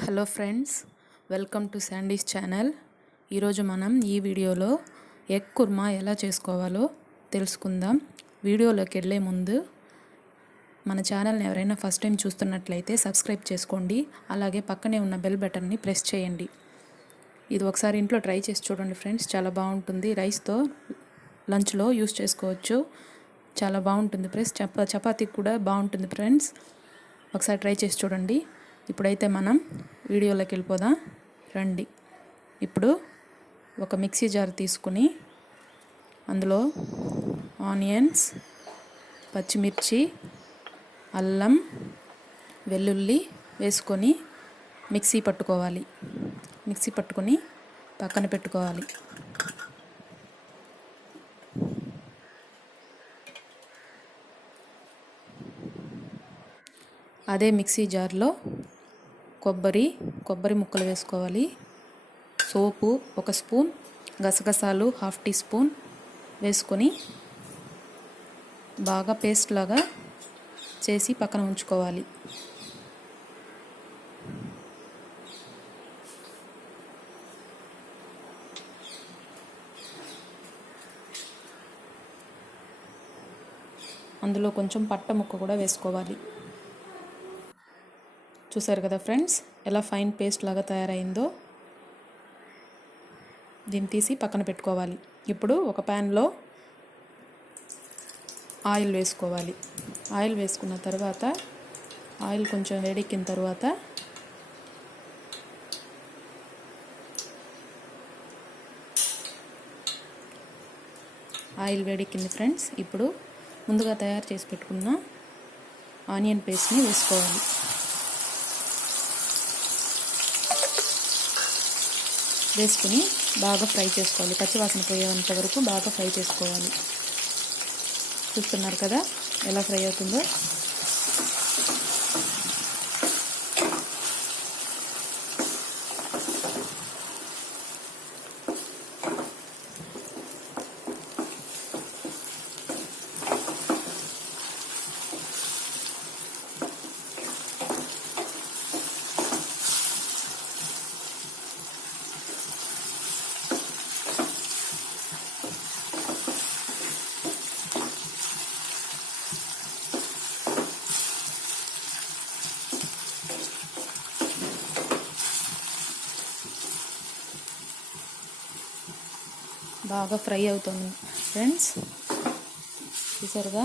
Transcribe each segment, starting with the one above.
Hello friends, welcome to sandies channel. ఈరోజు మనం ఈ వీడియోలో ఎగ్ కుర్మా ఎలా చేసుకోవాలో తెలుసుకుందాం. వీడియోలోకి వెళ్ళే ముందు మన ఛానల్ని ఎవరైనా ఫస్ట్ టైం చూస్తున్నట్లయితే సబ్స్క్రైబ్ చేసుకోండి. అలాగే పక్కనే ఉన్న బెల్ బటన్ని ప్రెస్ చేయండి. ఇది ఒకసారి ఇంట్లో ట్రై చేసి చూడండి ఫ్రెండ్స్, చాలా బాగుంటుంది. రైస్తో లంచ్లో యూస్ చేసుకోవచ్చు, చాలా బాగుంటుంది ఫ్రెండ్స్. చపాతీకి కూడా బాగుంటుంది ఫ్రెండ్స్. ఒకసారి ట్రై చేసి చూడండి. ఇప్పుడైతే మనం వీడియోలోకి వెళ్ళిపోదాం రండి. ఇప్పుడు ఒక మిక్సీ జార్ తీసుకుని అందులో ఆనియన్స్, పచ్చిమిర్చి, అల్లం, వెల్లుల్లి వేసుకొని మిక్సీ పట్టుకోవాలి. మిక్సీ పట్టుకొని పక్కన పెట్టుకోవాలి. అదే మిక్సీ జార్లో కొబ్బరి ముక్కలు వేసుకోవాలి. సోపు 1 స్పూన్, గసగసాలు 1/2 టీ స్పూన్ వేసుకొని బాగా పేస్ట్ లాగా చేసి పక్కన ఉంచుకోవాలి. అందులో కొంచెం పట్ట ముక్క కూడా వేసుకోవాలి. చూసారు కదా ఫ్రెండ్స్, ఎలా ఫైన్ పేస్ట్ లాగా తయారైందో. దీన్ని తీసి పక్కన పెట్టుకోవాలి. ఇప్పుడు ఒక ప్యాన్లో ఆయిల్ వేసుకోవాలి. ఆయిల్ వేసుకున్న తర్వాత ఆయిల్ కొంచెం వేడెక్కిన తర్వాత ఆయిల్ వేడెక్కింది ఫ్రెండ్స్. ఇప్పుడు ముందుగా తయారు చేసి పెట్టుకున్న ఆనియన్ పేస్ట్ని వేసుకోవాలి. వేసుకుని బాగా ఫ్రై చేసుకోవాలి. పచ్చివాసన పోయేంత వరకు బాగా ఫ్రై చేసుకోవాలి. చూస్తున్నారు కదా ఎలా ఫ్రై అవుతుందో. బాగా ఫ్రై అవుతుంది ఫ్రెండ్స్, చూసారుగా.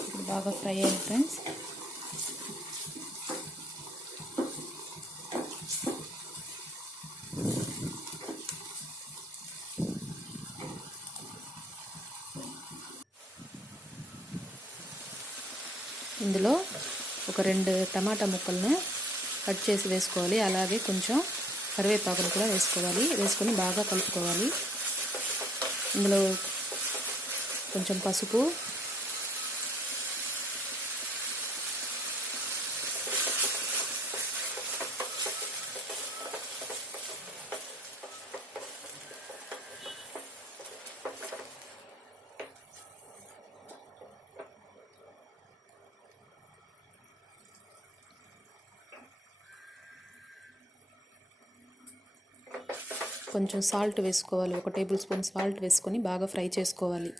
ఇప్పుడు బాగా ఫ్రై అయింది ఫ్రెండ్స్. ఇందులో ఒక 2 టమాటా ముక్కలను కట్ చేసి వేసుకోవాలి. అలాగే కొంచెం కరివేపాకును కూడా వేసుకోవాలి. వేసుకొని బాగా కలుపుకోవాలి. ఇందులో కొంచెం పసుపు, కొంచెం సాల్ట్ వేసుకోవాలి. 1 టేబుల్ స్పూన్ సాల్ట్ వేసుకొని బాగా ఫ్రై చేసుకోవాలి.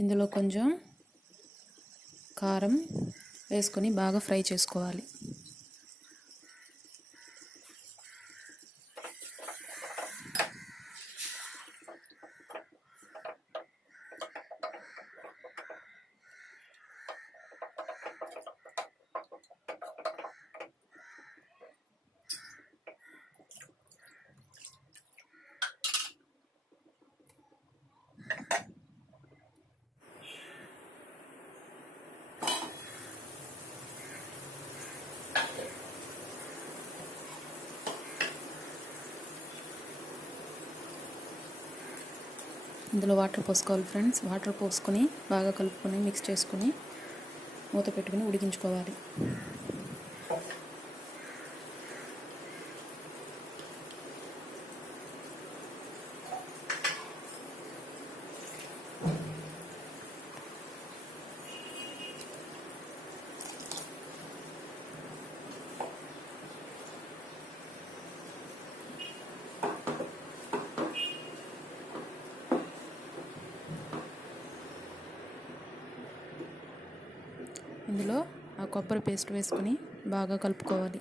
ఇందులో కొంచెం కారం వేసుకొని బాగా ఫ్రై చేసుకోవాలి. ఇందులో వాటర్ పోసుకోవాలి ఫ్రెండ్స్. వాటర్ పోసుకొని బాగా కలుపుకొని మిక్స్ చేసుకొని మూత పెట్టుకొని ఉడికించుకోవాలి. ఇందులో ఆ కొబ్బరి పేస్ట్ వేసుకొని బాగా కలుపుకోవాలి.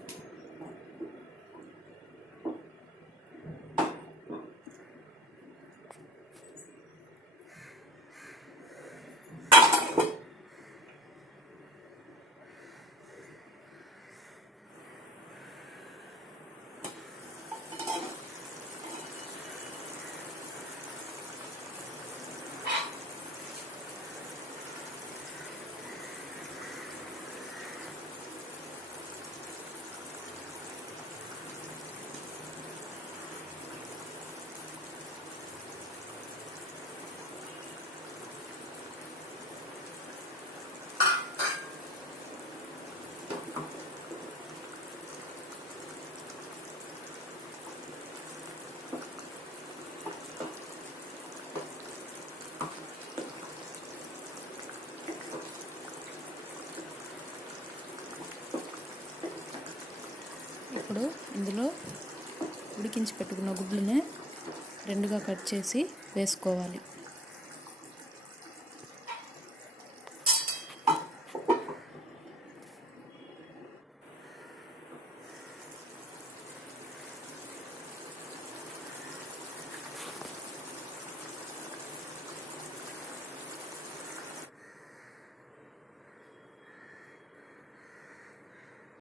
ఇప్పుడు ఇందులో ఉడికించి పెట్టుకున్న గుడ్లని రెండుగా కట్ చేసి వేసుకోవాలి.